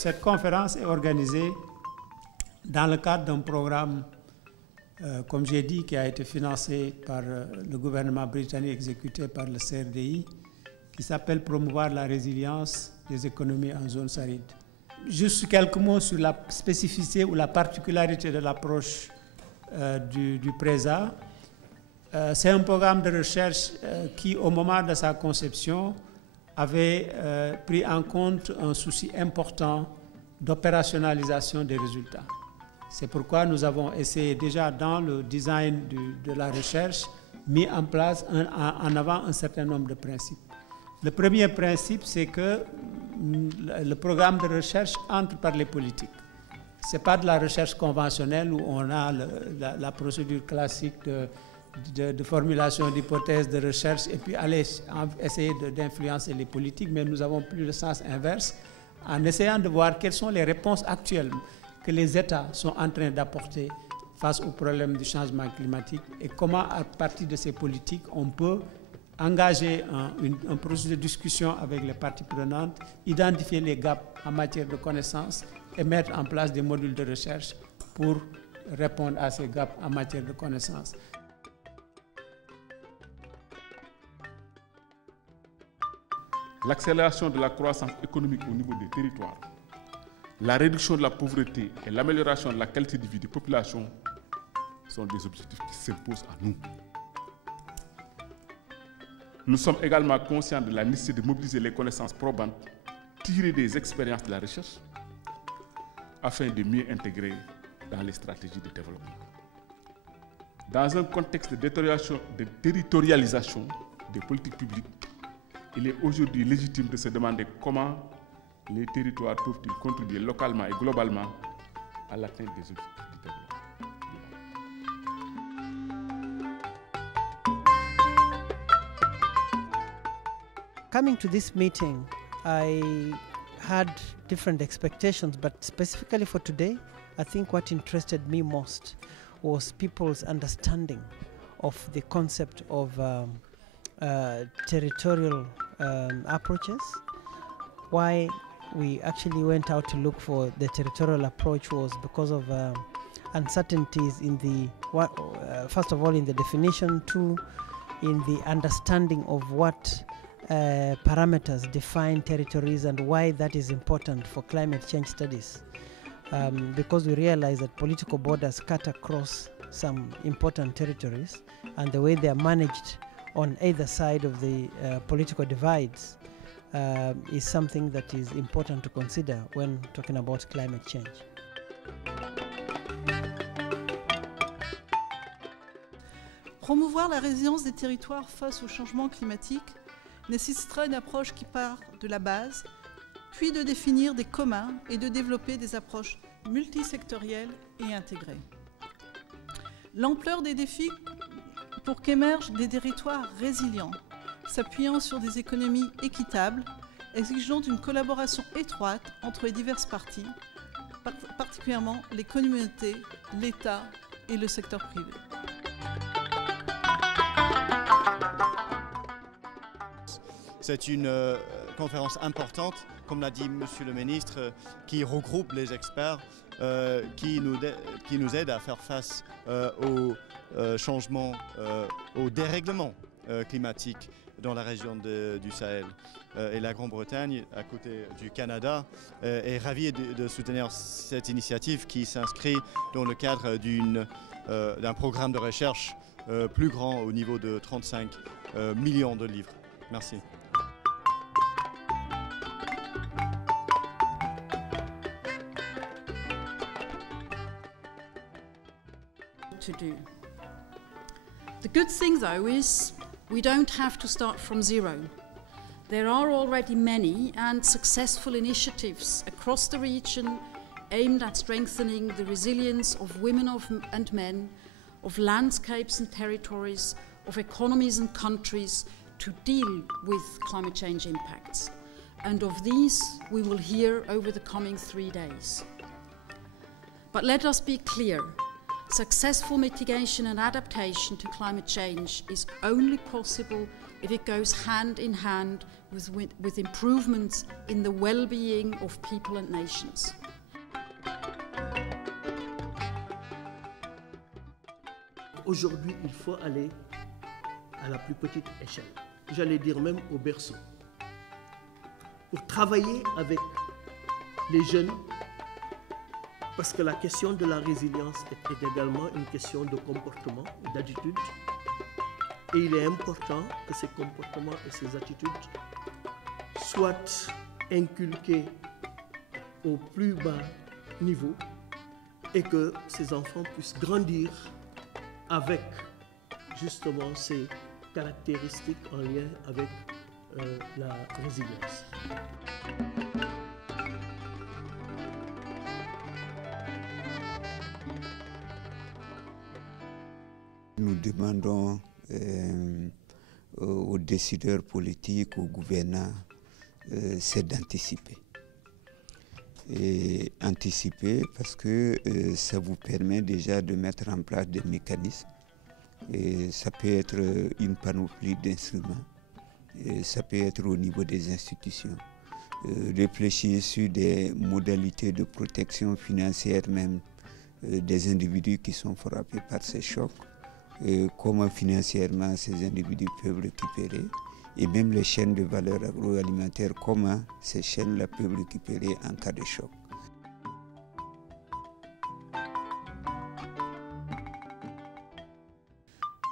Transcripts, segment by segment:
cette conférence est organisée dans le cadre d'un programme, comme j'ai dit, qui a été financé par le gouvernement britannique, exécuté par le CRDI, qui s'appelle Promouvoir la résilience des économies en zone aride. Juste quelques mots sur la spécificité ou la particularité de l'approche du PRESA. C'est un programme de recherche qui, au moment de sa conception, avait pris en compte un souci important d'opérationnalisation des résultats. C'est pourquoi nous avons essayé déjà dans le design de la recherche, mis en place en avant un certain nombre de principes. Le premier principe, c'est que le programme de recherche entre par les politiques. Ce n'est pas de la recherche conventionnelle où on a la procédure classique de formulation d'hypothèses de recherche et puis aller essayer d'influencer les politiques, mais nous avons plus le sens inverse en essayant de voir quelles sont les réponses actuelles que les États sont en train d'apporter face au problème du changement climatique et comment, à partir de ces politiques, on peut engager un processus de discussion avec les parties prenantes, identifier les gaps en matière de connaissances et mettre en place des modules de recherche pour répondre à ces gaps en matière de connaissances. L'accélération de la croissance économique au niveau des territoires, la réduction de la pauvreté et l'amélioration de la qualité de vie des populations sont des objectifs qui s'imposent à nous. Nous sommes également conscients de la nécessité de mobiliser les connaissances probantes tirées des expériences de la recherche afin de mieux intégrer dans les stratégies de développement. Dans un contexte de territorialisation des politiques publiques, il est aujourd'hui légitime de se demander comment les territoires peuvent-ils contribuer localement et globalement à l'atteinte des objectifs du développement. Coming to this meeting, I had different expectations, but specifically for today, I think what interested me most was people's understanding of the concept of territorial approaches. Why we actually went out to look for the territorial approach was because of uncertainties in the, first of all, in the definition, two, in the understanding of what parameters define territories and why that is important for climate change studies. Because we realize that political borders cut across some important territories, and the way they are managed on either side of the political divides is something that is important to consider when talking about climate change. Promouvoir la résilience des territoires face au changement climatique nécessitera une approche qui part de la base, puis de définir des communs et de développer des approches multisectorielles et intégrées. L'ampleur des défis pour qu'émergent des territoires résilients, s'appuyant sur des économies équitables, exigeant une collaboration étroite entre les diverses parties, particulièrement les communautés, l'État et le secteur privé. C'est une conférence importante, comme l'a dit Monsieur le Ministre, qui regroupe les experts, qui nous aide à faire face au changement, au dérèglement climatique dans la région du Sahel. Et la Grande-Bretagne, à côté du Canada, est ravie de soutenir cette initiative qui s'inscrit dans le cadre d'un programme de recherche plus grand au niveau de 35 millions de livres. Merci. To do. The good thing, though, is we don't have to start from zero. There are already many and successful initiatives across the region aimed at strengthening the resilience of women and men, of landscapes and territories, of economies and countries to deal with climate change impacts. And of these we will hear over the coming 3 days. But let us be clear. Successful mitigation and adaptation to climate change is only possible if it goes hand in hand with improvements in the well-being of people and nations. Aujourd'hui, il faut aller à la plus petite échelle, j'allais dire même au berceau, pour travailler avec les jeunes, parce que la question de la résilience est également une question de comportement et d'attitude. Et il est important que ces comportements et ces attitudes soient inculqués au plus bas niveau et que ces enfants puissent grandir avec justement ces caractéristiques en lien avec la résilience. Nous demandons aux décideurs politiques, aux gouvernants, c'est d'anticiper. Et anticiper parce que ça vous permet déjà de mettre en place des mécanismes. Et ça peut être une panoplie d'instruments. Et ça peut être au niveau des institutions. Réfléchir sur des modalités de protection financière même des individus qui sont frappés par ces chocs. Comment financièrement ces individus peuvent récupérer, et même les chaînes de valeur agroalimentaire, comment ces chaînes-là peuvent récupérer en cas de choc.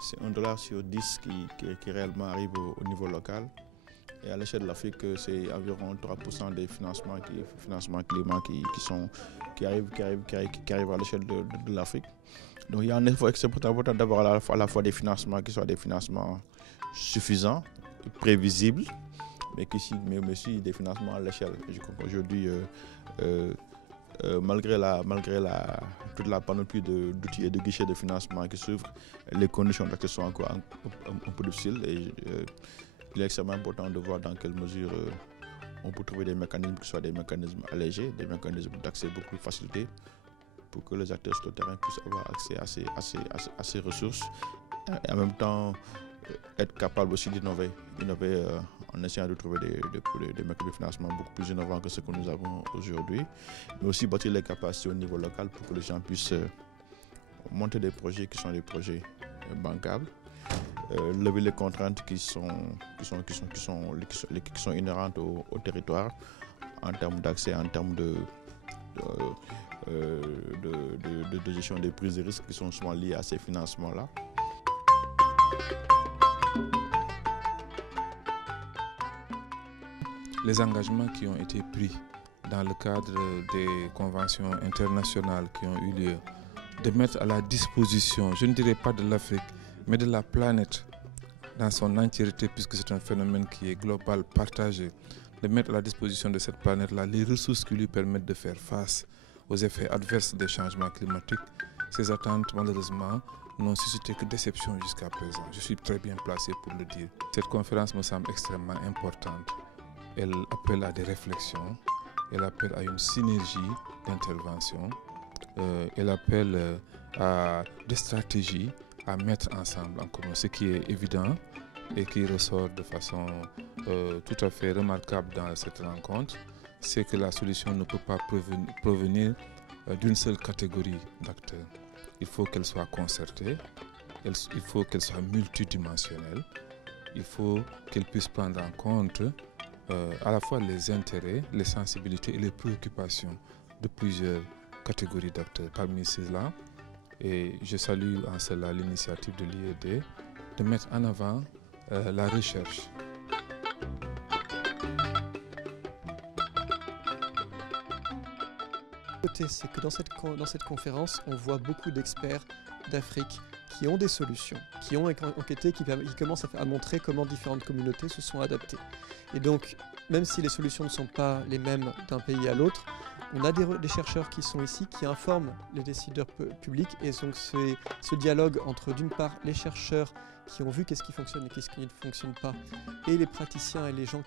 C'est $1 sur 10 qui réellement arrive au niveau local. Et à l'échelle de l'Afrique, c'est environ 3% des financements climat qui arrivent à l'échelle de l'Afrique. Donc il y a un effort important d'avoir à la fois des financements qui soient des financements suffisants, prévisibles, mais aussi des financements à l'échelle. Je crois qu'aujourd'hui, malgré toute la panoplie d'outils et de guichets de financement qui s'ouvrent, les conditions d'accès sont encore un peu difficiles. Et il est extrêmement important de voir dans quelle mesure on peut trouver des mécanismes qui soient des mécanismes allégés, des mécanismes d'accès beaucoup plus facilités, pour que les acteurs sur le terrain puissent avoir accès à ces ressources et en même temps être capables aussi d'innover en essayant de trouver des mécanismes de financement beaucoup plus innovants que ce que nous avons aujourd'hui, mais aussi bâtir les capacités au niveau local pour que les gens puissent monter des projets qui sont des projets bancables, lever les contraintes qui sont inhérentes au territoire en termes d'accès, en termes de gestion des prises de risques qui sont souvent liées à ces financements-là. Les engagements qui ont été pris dans le cadre des conventions internationales qui ont eu lieu, de mettre à la disposition, je ne dirais pas de l'Afrique, mais de la planète dans son entièreté, puisque c'est un phénomène qui est global, partagé, de mettre à la disposition de cette planète-là les ressources qui lui permettent de faire face aux effets adverses des changements climatiques. Ces attentes, malheureusement, n'ont suscité que déception jusqu'à présent. Je suis très bien placé pour le dire. Cette conférence me semble extrêmement importante. Elle appelle à des réflexions, elle appelle à une synergie d'intervention, elle appelle à des stratégies à mettre ensemble en commun. Ce qui est évident et qui ressort de façon tout à fait remarquable dans cette rencontre, c'est que la solution ne peut pas provenir d'une seule catégorie d'acteurs. Il faut qu'elle soit concertée, il faut qu'elle soit multidimensionnelle, il faut qu'elle puisse prendre en compte à la fois les intérêts, les sensibilités et les préoccupations de plusieurs catégories d'acteurs. Parmi ceux-là, et je salue en cela l'initiative de l'IED de mettre en avant la recherche. C'est que dans cette conférence, on voit beaucoup d'experts d'Afrique qui ont des solutions, qui ont enquêté, qui commencent à montrer comment différentes communautés se sont adaptées. Et donc, même si les solutions ne sont pas les mêmes d'un pays à l'autre, on a des chercheurs qui sont ici, qui informent les décideurs publics, et donc ce dialogue entre d'une part les chercheurs qui ont vu qu'est-ce qui fonctionne et qu'est-ce qui ne fonctionne pas, et les praticiens et les gens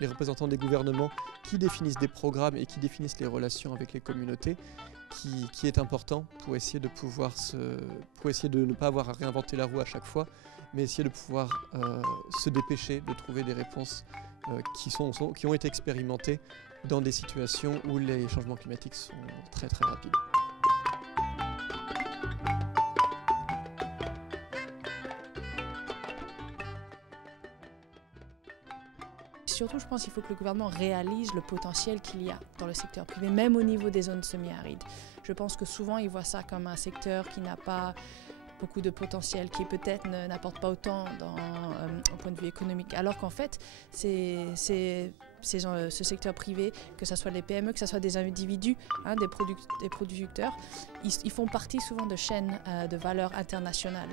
les représentants des gouvernements qui définissent des programmes et qui définissent les relations avec les communautés, qui est important pour essayer de ne pas avoir à réinventer la roue à chaque fois, mais essayer de pouvoir se dépêcher de trouver des réponses qui ont été expérimentées dans des situations où les changements climatiques sont très très rapides. Surtout, je pense qu'il faut que le gouvernement réalise le potentiel qu'il y a dans le secteur privé, même au niveau des zones semi-arides. Je pense que souvent, ils voient ça comme un secteur qui n'a pas beaucoup de potentiel, qui peut-être n'apporte pas autant au point de vue économique. Alors qu'en fait, ce secteur privé, que ce soit les PME, que ce soit des individus, des producteurs, ils font partie souvent de chaînes de valeur internationales.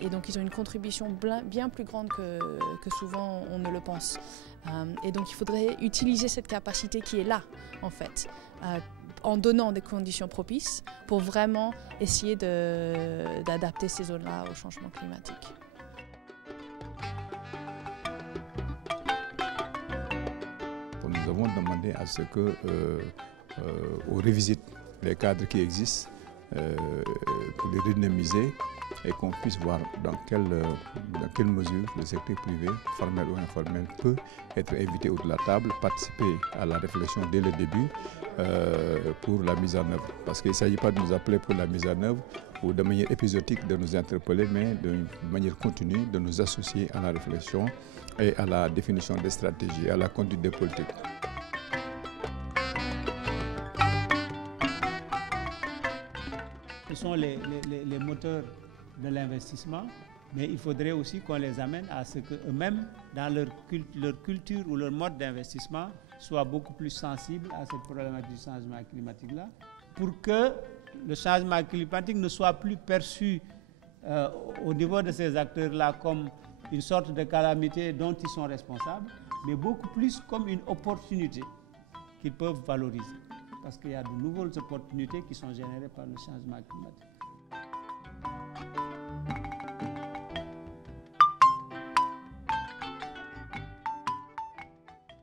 Et donc ils ont une contribution bien plus grande que souvent on ne le pense. Et donc il faudrait utiliser cette capacité qui est là, en fait, en donnant des conditions propices pour vraiment essayer d'adapter ces zones-là au changement climatique. Nous avons demandé à ce qu'on revisite les cadres qui existent pour les redynamiser et qu'on puisse voir dans quelle mesure le secteur privé, formel ou informel, peut être invité autour de la table, participer à la réflexion dès le début pour la mise en œuvre. Parce qu'il ne s'agit pas de nous appeler pour la mise en œuvre ou de manière épisodique de nous interpeller, mais de manière continue de nous associer à la réflexion et à la définition des stratégies, à la conduite des politiques. Ce sont les moteurs de l'investissement, mais il faudrait aussi qu'on les amène à ce qu'eux-mêmes, dans leur culture ou leur mode d'investissement, soient beaucoup plus sensibles à cette problématique du changement climatique-là, pour que le changement climatique ne soit plus perçu au niveau de ces acteurs-là comme une sorte de calamité dont ils sont responsables, mais beaucoup plus comme une opportunité qu'ils peuvent valoriser. Parce qu'il y a de nouvelles opportunités qui sont générées par le changement climatique.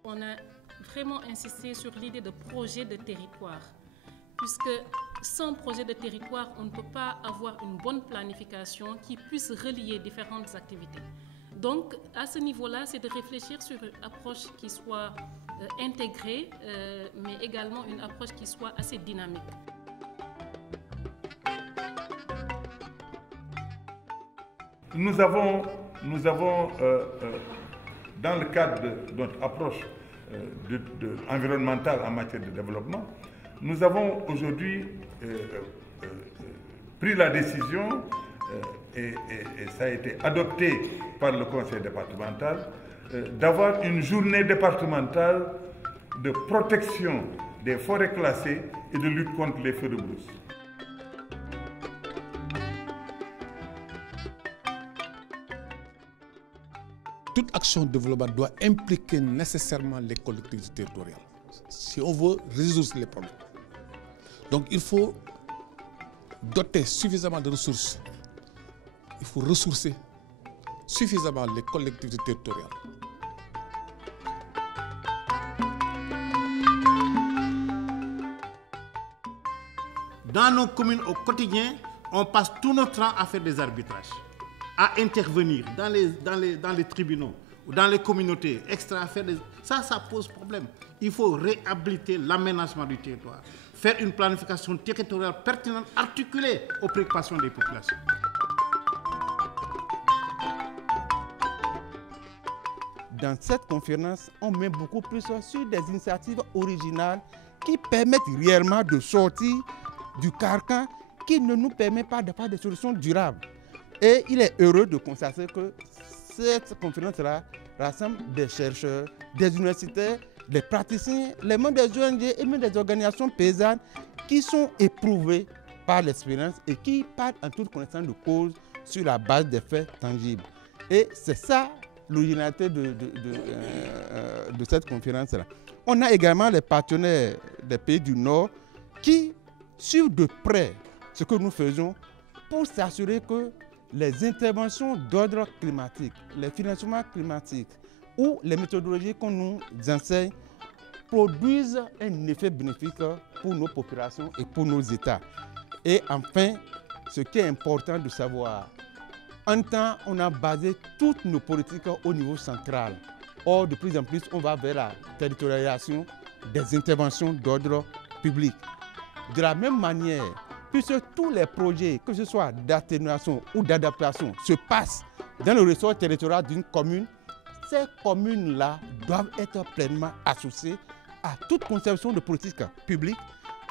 On a vraiment insisté sur l'idée de projet de territoire, puisque sans projet de territoire, on ne peut pas avoir une bonne planification qui puisse relier différentes activités. Donc, à ce niveau-là, c'est de réfléchir sur une approche qui soit intégrée, mais également une approche qui soit assez dynamique. Nous avons dans le cadre de notre approche environnementale en matière de développement, nous avons aujourd'hui pris la décision, et ça a été adopté par le conseil départemental, d'avoir une journée départementale de protection des forêts classées et de lutte contre les feux de brousse. Toute action de développement doit impliquer nécessairement les collectivités territoriales si on veut résoudre les problèmes. Donc il faut doter suffisamment de ressources. Il faut ressourcer suffisamment les collectivités territoriales. Dans nos communes au quotidien, on passe tout notre temps à faire des arbitrages, à intervenir dans les tribunaux ou dans les communautés, ça pose problème. Il faut réhabiliter l'aménagement du territoire, faire une planification territoriale pertinente, articulée aux préoccupations des populations. Dans cette conférence, on met beaucoup plus sur des initiatives originales qui permettent réellement de sortir du carcan qui ne nous permet pas d'avoir des solutions durables. Et il est heureux de constater que cette conférence-là rassemble des chercheurs, des universitaires, des praticiens, les membres des ONG et même des organisations paysannes qui sont éprouvés par l'expérience et qui parlent en toute connaissance de cause sur la base des faits tangibles. Et c'est ça l'originalité de cette conférence-là. On a également les partenaires des pays du Nord qui suivent de près ce que nous faisons pour s'assurer que les interventions d'ordre climatique, les financements climatiques ou les méthodologies qu'on nous enseigne produisent un effet bénéfique pour nos populations et pour nos États. Et enfin, ce qui est important de savoir, un temps, on a basé toutes nos politiques au niveau central. Or, de plus en plus, on va vers la territorialisation des interventions d'ordre public. De la même manière, puisque tous les projets, que ce soit d'atténuation ou d'adaptation, se passent dans le ressort territorial d'une commune, ces communes-là doivent être pleinement associées à toute conception de politique publique,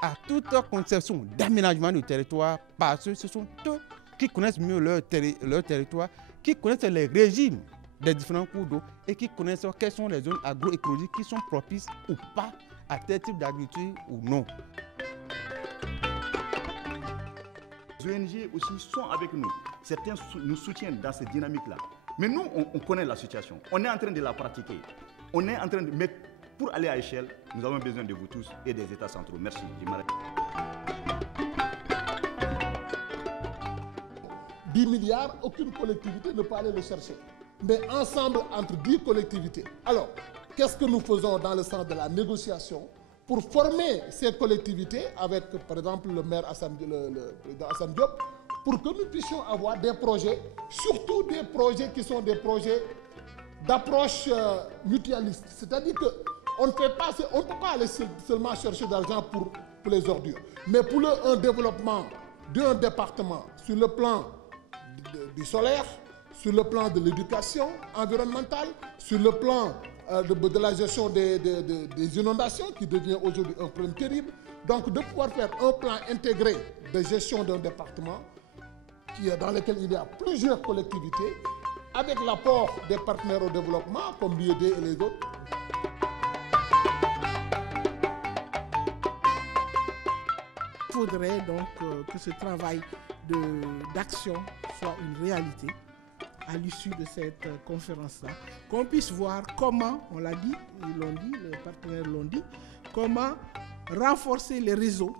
à toute conception d'aménagement du territoire, parce que ce sont eux qui connaissent mieux leur territoire, qui connaissent les régimes des différents cours d'eau et qui connaissent quelles sont les zones agroécologiques qui sont propices ou pas à tel type d'agriculture ou non. Les ONG aussi sont avec nous. Certains nous soutiennent dans cette dynamique-là. Mais nous, on connaît la situation. On est en train de la pratiquer. On est en train de... Mais pour aller à échelle, nous avons besoin de vous tous et des États centraux. Merci. 10 milliards, aucune collectivité ne peut aller le chercher. Mais ensemble, entre 10 collectivités. Alors, qu'est-ce que nous faisons dans le sens de la négociation pour former ces collectivités avec, par exemple, le maire le président Assam Diop, pour que nous puissions avoir des projets, surtout des projets qui sont des projets d'approche mutualiste. C'est-à-dire qu'on ne peut pas aller seulement chercher d'argent pour les ordures, mais pour un développement d'un département sur le plan du solaire, sur le plan de l'éducation environnementale, sur le plan de la gestion des inondations qui devient aujourd'hui un problème terrible. Donc de pouvoir faire un plan intégré de gestion d'un département dans lequel il y a plusieurs collectivités avec l'apport des partenaires au développement comme l'IED et les autres. Il faudrait donc que ce travail d'action soit une réalité à l'issue de cette conférence-là, qu'on puisse voir comment, on l'a dit, ils l'ont dit, les partenaires l'ont dit, comment renforcer les réseaux,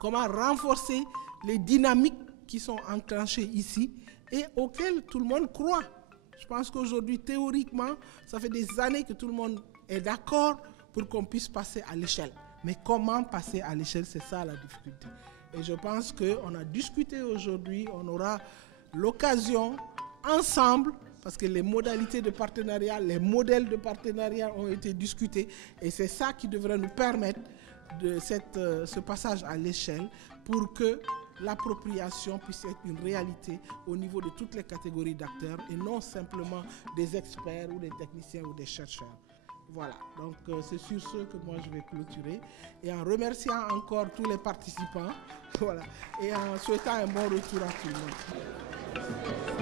comment renforcer les dynamiques qui sont enclenchées ici et auxquelles tout le monde croit. Je pense qu'aujourd'hui, théoriquement, ça fait des années que tout le monde est d'accord pour qu'on puisse passer à l'échelle. Mais comment passer à l'échelle, c'est ça la difficulté. Et je pense qu'on a discuté aujourd'hui, on aura l'occasion ensemble, parce que les modalités de partenariat, les modèles de partenariat ont été discutés et c'est ça qui devrait nous permettre de ce passage à l'échelle pour que l'appropriation puisse être une réalité au niveau de toutes les catégories d'acteurs et non simplement des experts ou des techniciens ou des chercheurs. Voilà, donc c'est sur ce que moi je vais clôturer et en remerciant encore tous les participants voilà, et en souhaitant un bon retour à tout le monde.